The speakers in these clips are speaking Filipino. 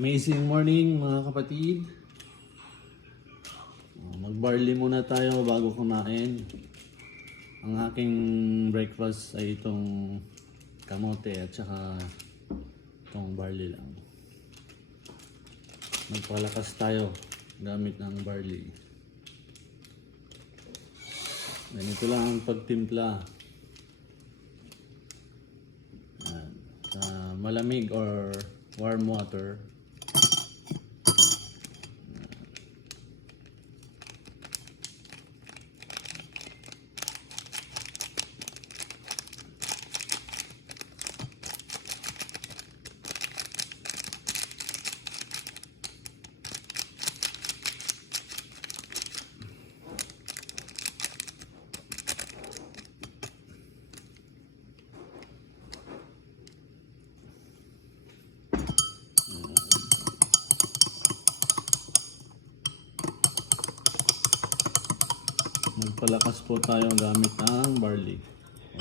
Amazing morning mga kapatid. Mag-barley muna tayo bago kumain. Ang aking breakfast ay itong kamote at saka itong barley lang. Magpalakas tayo gamit ng barley. Ganito lang ang pagtimpla. Sa malamig or warm water. Magpalakas po tayo gamit ang barley.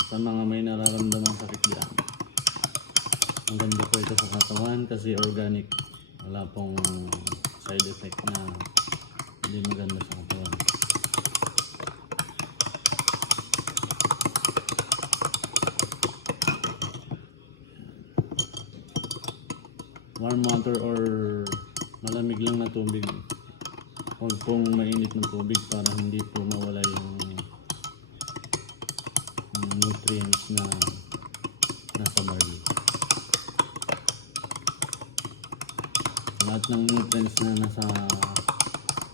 Sa mga may nararamdamang sakit dyan. Ang ganda po ito sa katawan kasi organic. Wala pong side effect na hindi maganda sa katawan. Warm water or malamig lang na tubig. Huwag pong mainit ng tubig para hindi po mawala yung nutrients na nasa barley. Lahat ng nutrients na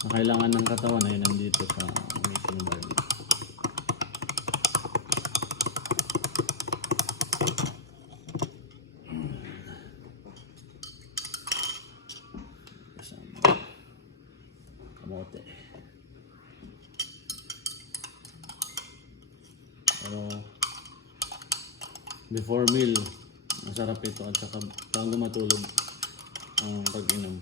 kailangan ng katawan ay nandito sa amazing barley. Kamote. Pero before meal, masarap ito at saka bago matulog ang pag-inom.